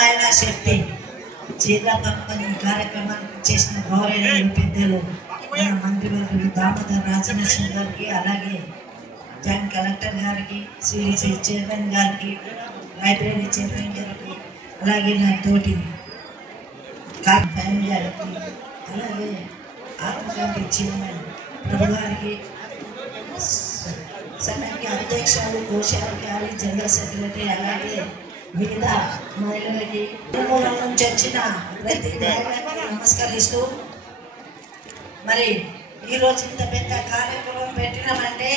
మహిళా శక్తి జిల్లా పంపని కార్యక్రమానికి చేసిన గౌరవనీయులు పెద్దలు మన మంత్రివర్యులు దామోదర్ రాజనరసింహ గారికి, అలాగే జాయింట్ కలెక్టర్ గారికి, సిడిసి చైర్మన్ గారికి, లైబ్రరీ చైర్మన్ గారికి, అలాగే నా తోటి ఫ్యామిలీ గారికి, అలాగే ఆత్మకమిటీ చైర్మన్ ప్రభు గారికి, సమైక్య అధ్యక్షులు కోశాధికారి, జనరల్ సెక్రటరీ, అలాగే మిగతా మహిళలకి మూలం నుంచి వచ్చిన ప్రతి మహిళలకు నమస్కరిస్తూ, మరి ఈరోజు ఇంత పెద్ద కార్యక్రమం పెట్టినామంటే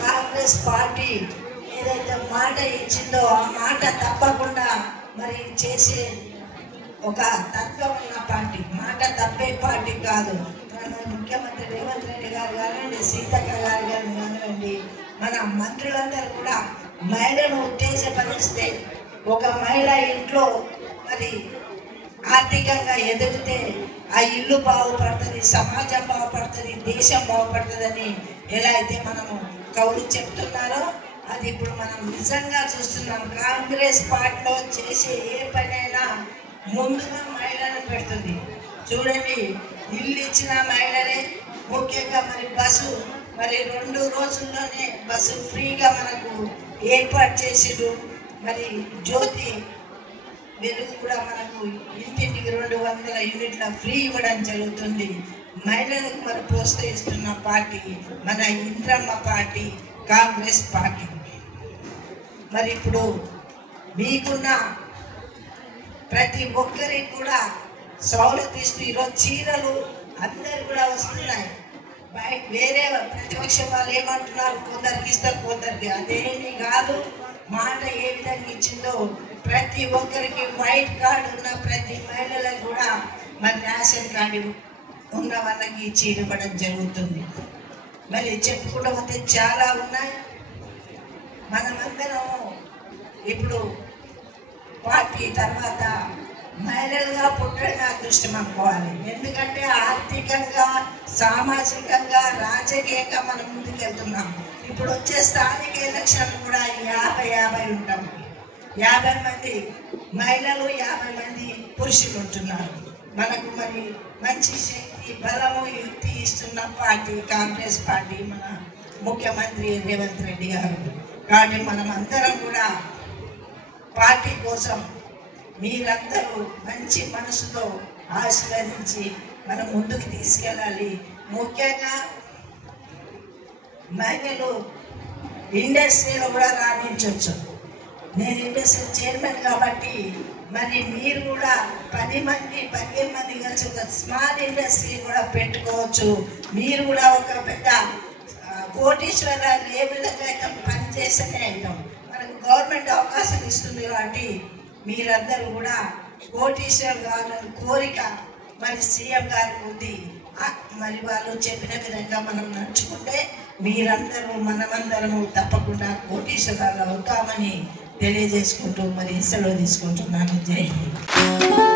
కాంగ్రెస్ పార్టీ ఏదైతే మాట ఇచ్చిందో ఆ మాట తప్పకుండా మరి చేసే ఒక తత్వం ఉన్న పార్టీ, మాట తప్పే పార్టీ కాదు. ముఖ్యమంత్రి రేవంత్ రెడ్డి గారు కానివ్వండి, సీతక్క గారు కానివ్వండి, మన మంత్రులందరూ కూడా మహిళను ఉత్తేజపరిస్తే, ఒక మహిళ ఇంట్లో మరి ఆర్థికంగా ఎదిగితే ఆ ఇల్లు బాగుపడుతుంది, సమాజం బాగుపడుతుంది, దేశం బాగుపడుతుందని ఎలా అయితే మనము కవులు చెప్తున్నారో అది ఇప్పుడు మనం నిజంగా చూస్తున్నాం. కాంగ్రెస్ పార్టీలో చేసే ఏ పనైనా ముందుగా మహిళను పెడుతుంది. చూడండి, ఇల్లు ఇచ్చిన మహిళలే, ముఖ్యంగా మరి బస్సు మరి 2 రోజుల్లోనే బస్సు ఫ్రీగా మనకు ఏర్పాటు చేసిరు. మరి జ్యోతి వెలుగు కూడా మనకు ఇంటింటికి 200 యూనిట్ల ఫ్రీ ఇవ్వడం జరుగుతుంది. మహిళలకు మరి ప్రోత్సహిస్తున్న పార్టీ మన ఇంద్రమ్మ పార్టీ, కాంగ్రెస్ పార్టీ. మరి ఇప్పుడు మీకున్న ప్రతి ఒక్కరికి కూడా సౌలత్ ఇస్తూ ఈరోజు చీరలు అందరు కూడా వస్తున్నాయి. వేరే ప్రతిపక్ష వాళ్ళు ఏమంటున్నారు, కొందరికి ఇస్తారు, కొందరికి అదేమీ కాదు. మాట ఏ విధంగా ఇచ్చిందో ప్రతి ఒక్కరికి వైట్ కార్డు ఉన్న ప్రతి మహిళలకు కూడా మరి రేషన్ కార్డు ఉన్న వాళ్ళకి చీర ఇవ్వడం జరుగుతుంది. మరి చెప్పుకుంటూ పోతే చాలా ఉన్నాయి. మనమందరం ఇప్పుడు పార్టీ తర్వాత మహిళలుగా పుట్టడం అదృష్టం అనుకోవాలి. ఎందుకంటే ఆర్థికంగా, సామాజికంగా, రాజకీయంగా మనం ముందుకెళ్తున్నాం. ఇప్పుడు వచ్చే స్థానిక ఎలక్షన్ కూడా 50-50 ఉంటాం. 50 మంది మహిళలు, 50 మంది పురుషులు ఉంటున్నారు. మనకు మరి మంచి శక్తి, బలము, యుక్తి ఇస్తున్న పార్టీ కాంగ్రెస్ పార్టీ, మన ముఖ్యమంత్రి రేవంత్ రెడ్డి గారు. కానీ మనం అందరం కూడా పార్టీ కోసం మీరందరూ మంచి మనసుతో ఆశీర్వదించి మనం ముందుకు తీసుకెళ్ళాలి. ముఖ్యంగా మహిళలు ఇండస్ట్రీలో కూడా రాణించవచ్చు. నేను ఇండస్ట్రీ చైర్మన్ కాబట్టి మరి మీరు కూడా 10 మంది 15 మంది కలిసి ఒక స్మాల్ ఇండస్ట్రీ కూడా పెట్టుకోవచ్చు. మీరు కూడా ఒక పెద్ద కోటీశ్వరాలు ఏ విధంగా అయితే పనిచేస్తూనే అవుతాం. మనకు గవర్నమెంట్ అవకాశం ఇస్తుంది కాబట్టి మీరందరూ కూడా కోటీశ్వర్ కావాలని కోరిక మరి సీఎం గారికి ఉంది. మరి వాళ్ళు చెప్పిన విధంగా మనం నడుచుకుంటే మీరందరూ, మనమందరము తప్పకుండా కోటీశ్వరాలు అవుతామని తెలియజేసుకుంటూ మరి సెలవు తీసుకుంటున్నాను. జై హింద్.